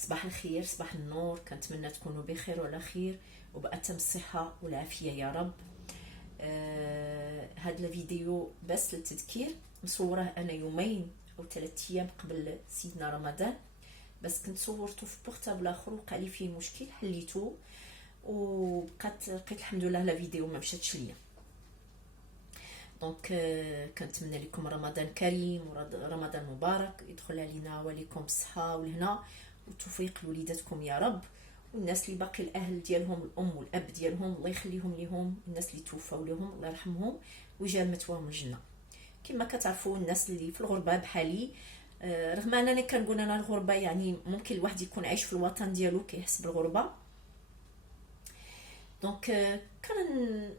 صباح الخير، صباح النور، كنتمنى تكونوا بخير وعلى خير وبأتم الصحة والعافية يا رب. هذا الفيديو بس للتذكير، مصوره انا يومين او 3 ايام قبل سيدنا رمضان، بس كنت صورته في بورتابل اخر وقع لي فيه مشكل، حليته وبقات لقيت الحمد لله لا فيديو ما مشاتش ليا. دونك كنتمنى لكم رمضان كريم ورمضان مبارك، يدخل علينا وليكم بالصحه والهنا والتوفيق لوليداتكم يا رب، والناس اللي باقي الاهل ديالهم الام والاب ديالهم الله يخليهم ليهم، الناس اللي توفاو لهم الله يرحمهم ويجعل مثواهم الجنه. كما كتعرفوا الناس اللي في الغربه بحالي، رغم انني كنقول انا الغربه يعني ممكن الواحد يكون عايش في الوطن ديالو كيحس بالغربه. دونك كان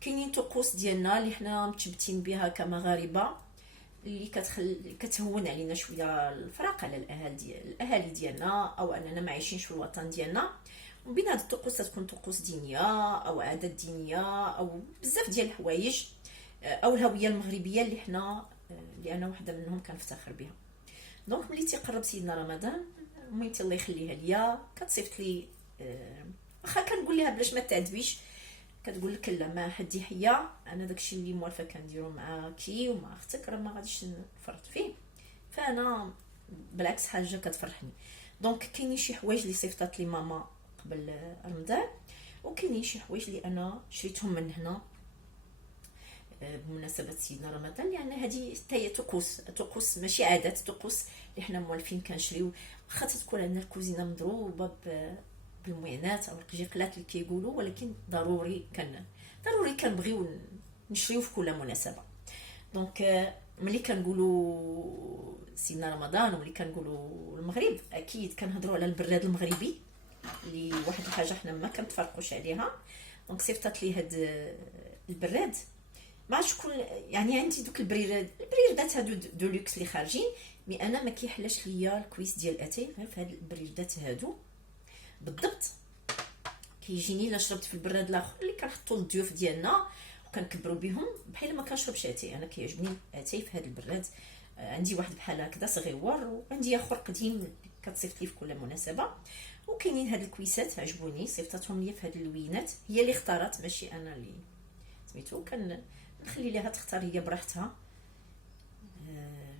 كاينين طقوس ديالنا اللي حنا متشبتين بها كمغاربه، اللي كتهون علينا شويه الفراق على الاهالي ديالنا، او اننا ما عايشينش في الوطن ديالنا. ومن بين هاد الطقوس تكون طقوس دينيه او عادات دينيه او بزاف ديال الحوايج، او الهويه المغربيه اللي انا وحده منهم كنفتخر بها. دونك ملي تيقرب سيدنا رمضان، ميتي الله يخليها ليا كتصيفط لي، واخا كنقول لها بلاش ما تعذبيش، كتقول لك لا ما حدي حيه، انا داكشي اللي موالفه كنديرو معاكي ومع اختك راه ما غاديش نفرط فيه، فانا بالعكس حاجه كتفرحني. دونك كاينين شي حوايج اللي صيفطات لي ماما قبل رمضان، وكاينين شي حوايج اللي انا شريتهم من هنا بمناسبه سيدنا رمضان، لان هذه حتى هي طقوس ماشي عادات، طقوس اللي حنا موالفين كنشريو، واخا تكون عندنا الكوزينه مضروبه بالمعينات او القجيقلات اللي كيقولوا، ولكن ضروري كنبغيو نشريو في كل مناسبه. دونك ملي كنقولوا سيدنا رمضان وملي كنقولوا المغرب، اكيد كنهضروا على البراد المغربي اللي واحد الحاجه حنا ما كنتفرقوش عليها. دونك صيفطات لي هاد البراد، ما عرفتش شكون يعني عندي دوك البريردات هادو دولوكس اللي خارجين، مي انا ما كيحلاش ليا الكويس ديال اتاي غير في هاد البريردات هادو بالضبط. كيجيني الا شربت في البراد الاخر اللي كنحطوا للضيوف ديالنا وكنكبروا بهم، بحال ما كنشربش اتاي، انا كيعجبني اتاي في هذا البراد. عندي واحد بحال هكذا صغيور، وعندي اخر قديم كتصيفط لي في كل مناسبه. وكاينين هاد الكويسات عجبوني، صيفطاتهم لي في هاد اللوينات، هي اللي اختارت ماشي انا اللي سميتو، كنخلي ليها تختار هي براحتها،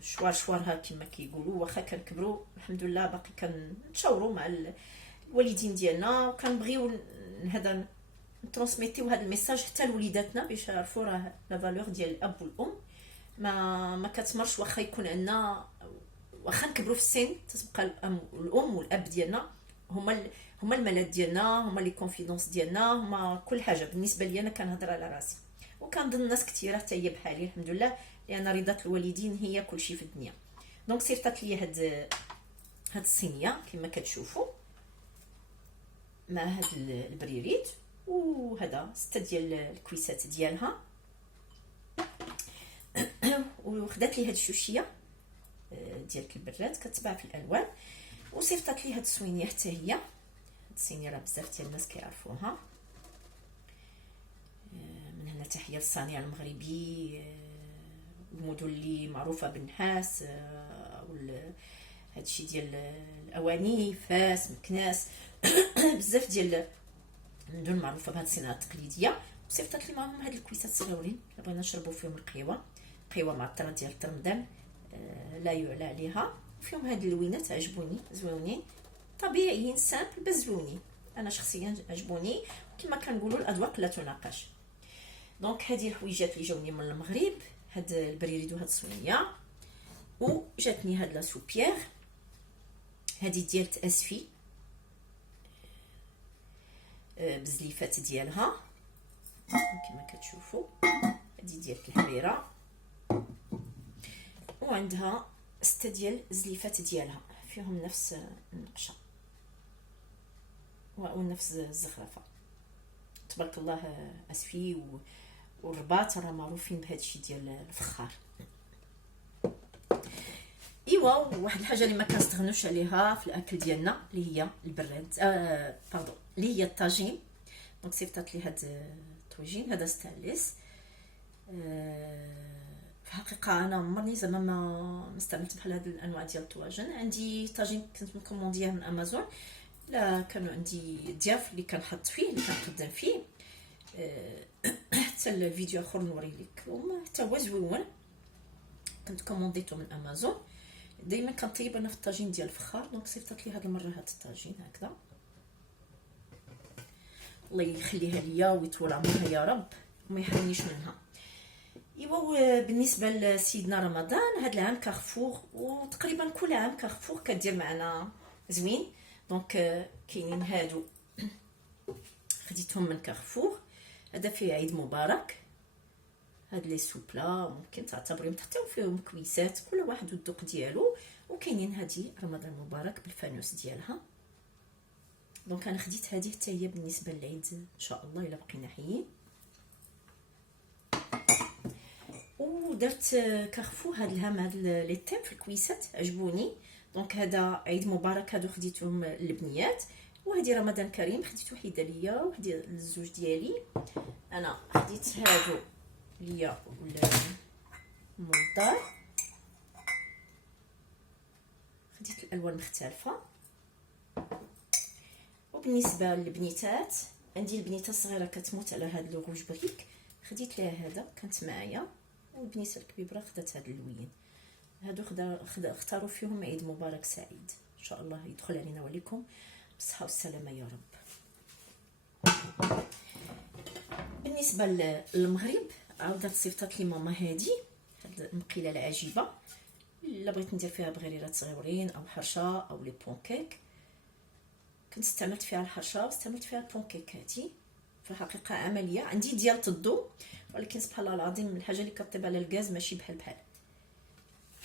شوارها كما كيقولوا. واخا كنكبروا الحمد لله باقي كنتشاوروا مع الوالدين ديالنا، وكنبغيو هذا نترونسميتيو هذا الميساج حتى لوليداتنا باش يعرفوا راه لا فالور ديال الاب والام ما كتمرش. واخا يكون عندنا، واخا نكبروا في السن، تتبقى الام والاب ديالنا هما الملاذ ديالنا، هما لي كونفيدونس ديالنا، هما كل حاجه. بالنسبه لي انا كنهضر على راسي، وكنظن الناس كثيره حتى هي بحالي الحمد لله، لان رضا الوالدين هي كل شيء في الدنيا. دونك صيفطات لي هاد الصينيه كما كتشوفوا مع هاد البريريد، وهذا 6 ديال الكويسات ديالها، وخدات لي هاد الشوشيه ديال البراد كتباع في الالوان، وصيفطات لي هاد الصوينيه حتى هي. هاد الصينيه راه بزاف ديال الناس كيعرفوها. من هنا تحيه للصانع المغربي، المدن اللي معروفه بالنحاس، هادشي ديال الاواني، فاس، مكناس بزاف ديال المدن معروفه بهاد الصناعه التقليديه. وصيفطات لي معاهم هاد الكويسات صغيورين بغينا نشربوا فيهم القهوه معطره ديال رمضان، لا يعلى عليها. فيهم هاد اللوينات عجبوني زوينين، طبيعيين، سامبل بس زوينين، انا شخصيا عجبوني. كما كنقولوا الاذواق لا تناقش. دونك هذه الحويجات اللي جاوني من المغرب، هاد البريريد وهاد الصوانيه، وجاتني هاد لا سوبيير هذه ديال تاسفي بزليفات ديالها كما كتشوفوا، هذه ديال الحبيره، وعندها 6 ديال الزليفات ديالها فيهم نفس النقشه ونفس الزخرفه. تبارك الله اسفي والرباط راه معروفين بهذا الشيء ديال الفخار. ايوا واحد الحاجه اللي ما كنستغنوش عليها في الاكل ديالنا اللي هي البراد، اللي هي الطاجين. دونك صيفطات لي هاد الطاجين، هذا ستانليس في الحقيقه انا عمرني زعما ما استعملت بحال هاد الانواع ديال الطواجن. عندي طاجين كنت مكومونديه من امازون، لا كانوا عندي ضياف اللي كنحط فيه اللي كنخدم فيه. حتى الفيديو اخر نوري لكم حتى هو زويون، كنت كومونديتو من امازون. دائما كنطيب انا في الطاجين ديال الفخار، دونك صيفطت لي هاد المره هاد الطاجين هكذا. الله يخليها ليا ويطول عمرها يا رب وما يحرمنيش منها. ايوا بالنسبه لسيدنا رمضان هاد العام كارفور، وتقريبا كل عام كارفور كدير معنا زوين. دونك كاينين هادو خديتهم من كارفور، هذا فيه عيد مبارك. هاد لي سوبلا ممكن تعتبريهم تحطيو فيهم كويسات، كل واحد والذوق ديالو. وكاينين هادي رمضان مبارك بالفانوس ديالها. دونك انا خديت هذه حتى هي بالنسبه للعيد ان شاء الله الا بقينا حيين. ودرت كارفور هاد الهام هاد لي تيم في الكويسات عجبوني. دونك هذا عيد مبارك، هادو خديتهم البنيات، وهذه رمضان كريم خديت وحده ليا وحده للزوج ديالي. انا خديت هادو ليا والدار، خديت الالوان مختلفه. وبالنسبه للبنيتات عندي البنيته الصغيره كتموت على هاد لو روج بريك، خديت ليها هذا كانت معايا. والبنيته الكبيره خدات هاد اللوين. هادو اختاروا فيهم عيد مبارك سعيد ان شاء الله يدخل علينا وعليكم بالصحه والسلامه يا رب. بالنسبه للمغرب عاودت صيفطات لي ماما هادي هاد المقيله العجيبه، الا بغيت ندير فيها بغيرات صغيورين او حرشه او لي بونكيك. كنت استعملت فيها الحرشه واستعملت فيها البونكيك. هادي في الحقيقه عمليه عندي ديال الضو، ولكن سبحان الله العظيم الحاجه اللي كطيب على الغاز ماشي بحال.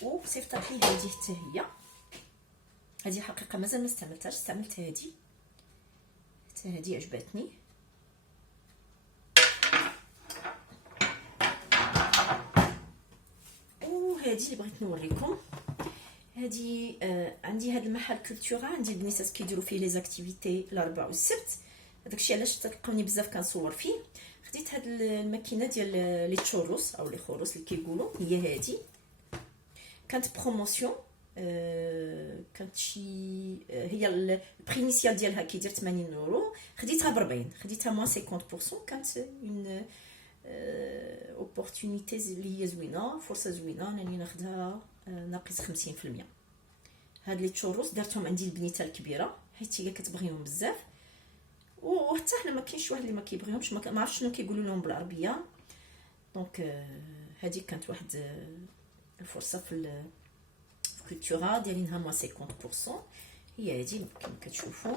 وصيفطت لي هذه حتى هي، هذه حقيقه مازال ما استعملتهاش، استعملت هذه حتى هذه عجبتني. وهذه اللي بغيت نوريكم هذه عندي هذا المحل كولتورا، عندي البنيتات كيديروا فيه لي زاكتيفيتي الاربعاء والسبت. داكشي علاش تلقاوني بزاف كنصور فيه. خديت هاد الماكينه ديال لي تشوروس او لي خوروس اللي كيقولوا، هي هذه كانت بروموسيون. كانت شي هي البري انيسيال ديالها كيدير 80 يورو، خديتها ب 40، خديتها موان 50%. كانت اون اوبورتونيتي اللي هي زوينه، فرصه زوينه انني ناخذها ناقص 50%. هاد لي تشوروس درتهم عندي البنيته الكبيره حيت هي كتبغيهم بزاف، وحتى حنا ما كاينش واحد اللي ما كيبغيهمش، ما عرفتش شنو كيقولوا لهم بالعربيه. دونك هذه كانت واحد الفرصه في الكولتورا دايرينها موا 50%. هي هذه كما كتشوفوا.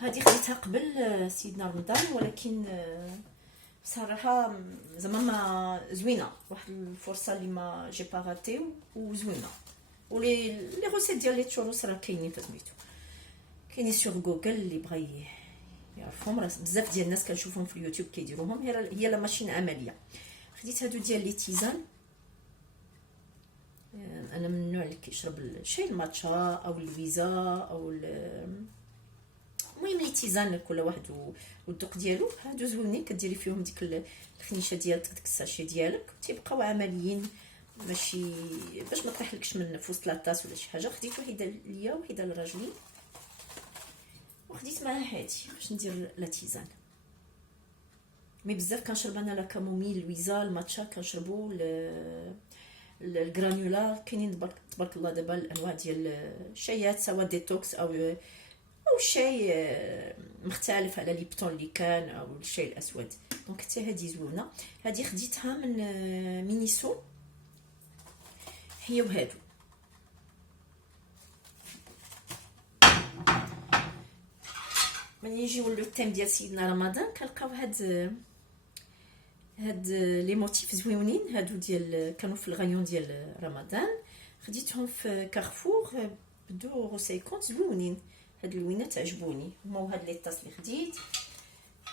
هذه خديتها قبل سيدنا رمضان، ولكن بصراحه زعما ما زوينه، واحد الفرصه اللي ما جي با غاتي وزوينه. ولي غوسيت ديال لي تشوروس راه كاينين فسميتو، كاينين سور جوجل اللي بغى يعرفهم. راه بزاف ديال الناس كنشوفهم في اليوتيوب كيديروهم، هي لا ماشين عمليه. خديت هادو ديال لي تيزان، انا من النوع اللي كيشرب الشاي الماتشا او اللويزا او المهم لي تيزان كل واحد والذوق ديالو. هادو زوينين، كديري فيهم ديك الخنيشه ديالك ديك الساشي ديالك، تيبقاو عمليين ماشي باش ما طيحلكش من في وسط لاطاس ولا شي حاجه. خديت وحده ليا وحده لراجلي، وخديت معها هادي باش ندير لا تيزان. مي بزاف كنشرب انا لا كاموميل، لويزا، الماتشا كنشربو، الغرانولا. كاينين تبارك الله دابا الانواع ديال الشايات سواء ديتوكس او شاي مختلف على ليبتون اللي كان او الشاي الاسود. دونك حتى هذه زوينه. هذه خديتها من مينيسو هي وهادو. ملي يجيو التيم ديال سيدنا رمضان كنلقاو هاد لي موتيف زويونين. هادو ديال كانوا في الغايون ديال رمضان، خديتهم في كارفور بدو 50 زويونين. هاد اللوينات عجبوني هما. وهاد لي طاس اللي خديت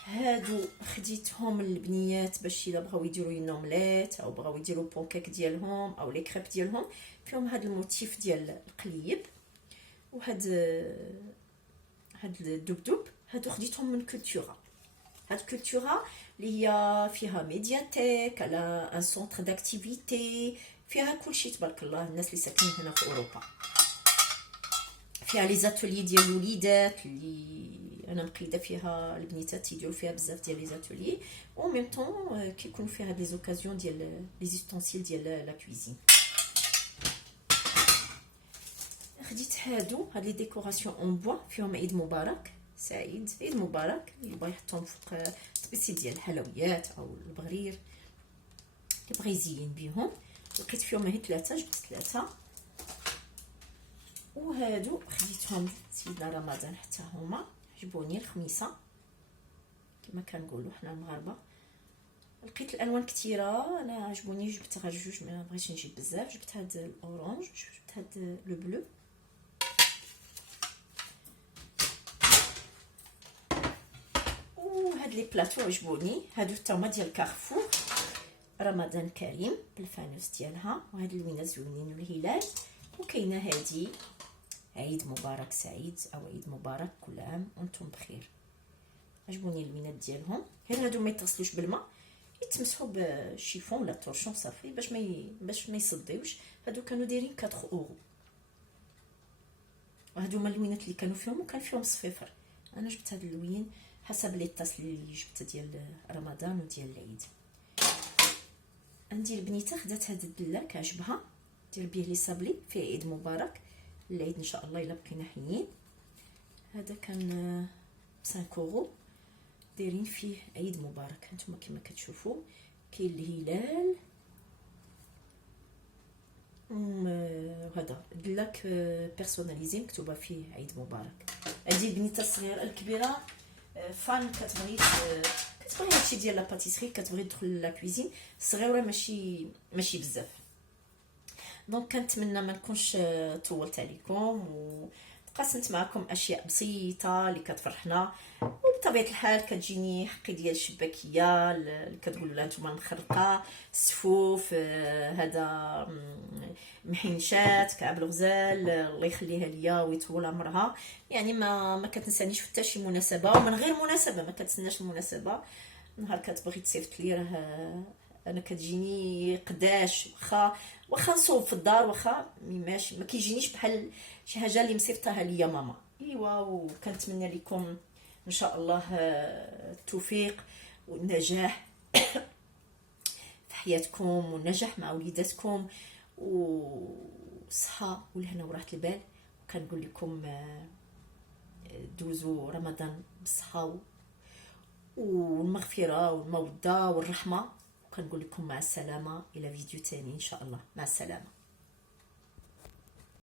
هادو خديتهم البنيات باش الا بغاو يديروا ينومليت او بغاو يديروا بونكيك ديالهم او لي كريب ديالهم، فيهم هاد الموتيف ديال القليب وهاد الدبدوب هادو خديتهم من كولتورا. هاد كولتورا اللي هي فيها ميدياتيك على ان سونتر داكتيفيتي، فيها كلشي تبارك الله. الناس اللي ساكنين هنا في اوروبا، فيها لي زاتولي ديال الوليدات اللي انا مقيده فيها، البنيتات يديروا فيها بزاف ديال لي زاتولي، و ميم طون كيكونوا فيها هاد لي زوكازيون ديال لي زيستونسيل ديال لا كويزين. خديت هاد لي ديكوراسيون اون بوا فيهم عيد مبارك، سعيد عيد مبارك، اللي بغا يحطهم فوق طبيسي ديال الحلويات او البغرير اللي بغا يزين بيهم. لقيت فيهم هي 3، جبت 3. وهادو خديتهم سيدنا رمضان حتى هما عجبوني، الخميسه كما كنقولوا حنا المغاربه. لقيت الالوان كثيره، انا عجبوني، جبت غير جوج، ما بغيتش نجيب بزاف. جبت هاد الاورانج، جبت هاد لو بلو. وهاد لي بلاطو عجبوني، هادو تاهما ديال كارفور، رمضان كريم بالفانوس ديالها، وهاد اللوينه زوينين والهلال. وكاينه هادي عيد مبارك سعيد او عيد مبارك كل عام وانتم بخير. عجبوني اللوينات ديالهم. غير هادو ما يتصلوش بالماء، يتمسحوا بشيفون ولا طورشون صافي باش ما يصديوش. هادو كانوا دايرين 4 اورو. وهادو هما اللوينات اللي كانوا فيهم، وكان فيهم صفيفر. انا جبت هاد اللوين حسب لي طاس اللي جبت ديال رمضان وديال العيد. عندي البنيته خدات هاد الدلاك عجبها، دير بيه لي صابلي فيه عيد مبارك العيد ان شاء الله الا بقينا حيين. هذا كان 5 اورو، دايرين فيه عيد مبارك. هانتوما كما كتشوفوا كاين الهلال، وهذا دلاك بيرسوناليزي مكتوبه فيه عيد مبارك. هذه البنيته الصغيره الكبيره فان كتبغي هادشي ديال لا باتيسري، كتبغي تدخل لا كويزين. الصغيره ماشي بزاف. دونك كنتمنى ما نكونش طولت عليكم، وتقاسمت معكم اشياء بسيطه اللي كتفرحنا. وبطبيعه الحال كتجيني حقي ديال الشباكيه اللي كتقولوا لها نتوما مخرقه، السفوف، هذا محنشات، كعب الغزال، الله يخليها ليا ويطول عمرها. يعني ما كتنسانيش في حتى شي مناسبه، ومن غير مناسبه ما كتسناش المناسبه. نهار كتبغي تصيفط لي راه انا كتجيني قداش، واخا نصوب في الدار، واخا ماشي ما كيجينيش بحال شي حاجه اللي مصيفطاها ليا ماما. ايوا وكنتمنى لكم ان شاء الله التوفيق والنجاح في حياتكم، والنجاح مع وليداتكم، والصحه والهنا وراحه البال. وكنقول لكم دوزوا رمضان بالصحه والمغفره والموده والرحمه. وكنقول لكم مع السلامه الى فيديو تاني ان شاء الله. مع السلامه.